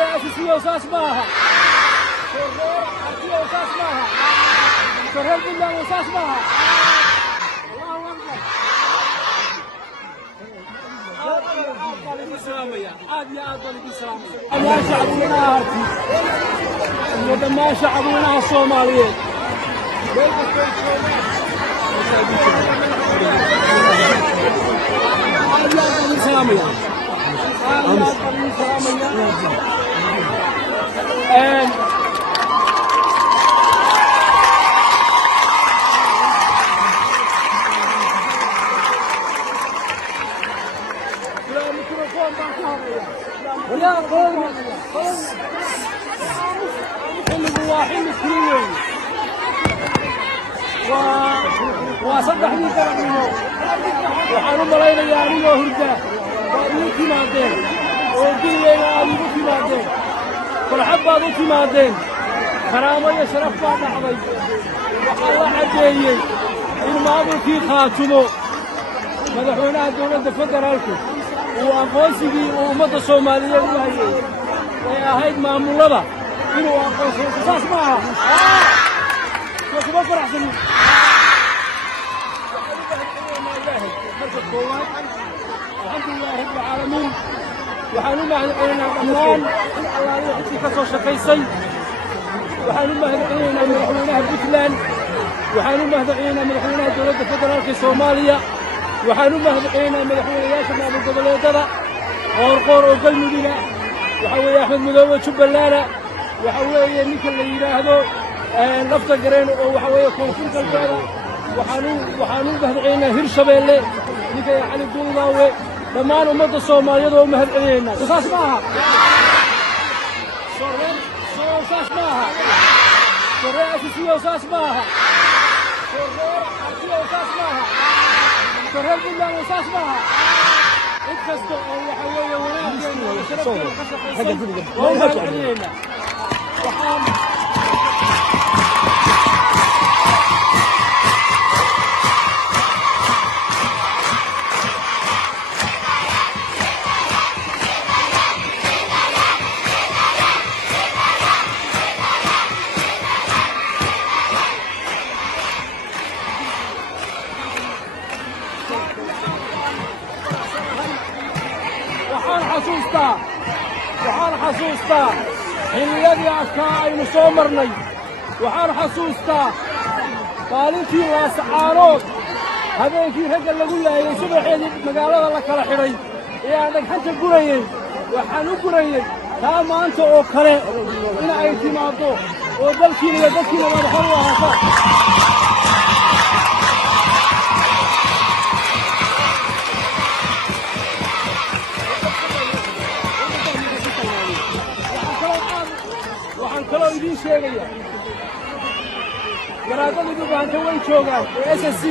شريعة أساسية وأساس معها شريعة أساسية وأساس معها شريعة بالله وأساس معها الله أكبر الإسلامية عاد يا أفضل الإسلامية يا شعبنا هارتي إذا ما شعبنا الصوماليين عاد يا أفضل الإسلامية عاد يا أفضل الإسلامية يا قوم كل واحد مسكين وصدحني كلامه وحرم علينا يا أمين وهرجة وأبوكي مادين وقيل يا أبوكي مادين فرحب أبوكي مادين كرامة يا شرف بعد حبي والله عجيب إنما أبوكي خاتمه مدحونا الدولة فدرالكم وأقوسي وأمة الصومالية وهي مامولة إنه أقوسي أساس معها شوفوا ما فرح سنين الحمد لله رب العالمين وحنو مهدعينا الأمان الله يحكي كسو شقيسي وحنو مهدعينا مدحونا بوتلاند وحنو مهدعينا مدحونا دولة فدرالك صوماليا waxaan u mahadcelinaynaa madaxweynayaasha maamul goboleedada qoorqoor oo galmudug waxa weeye axmed madoobe jubbaland waxa weeye ninka la yiraahdo lafta gareen oo waxa weeye koonfur galbeeda waxaan u mahadcelinaynaa hirshabeelle ninka cali duulaawe dhammaan ummadda Soomaaliyeed oo mahadcelinaynaa saas maaha saas maaha shariica Asasiya saas maaha shariica saas maaha شريعة بالله وأساس معها إتكستو وحوية وناجين وشرفتين وخشقيسين ومهد علينا وحام waxaan xasuustaa xilliyadii adkaa aynu soo marnay waxaan xasuustaa maalintii laascaanood habeenkii ragga lagu laayay subaxeedii magaalada la kala xidhay ee aan dhagxanta gurayey waxaan u gurayey taa maanta oo kale in ay timaaddo oo dalkiina iyo dadkiina madaxan u ahaato kaloo idiin sheegaya garaadada dubaanta way joogaan ee SSC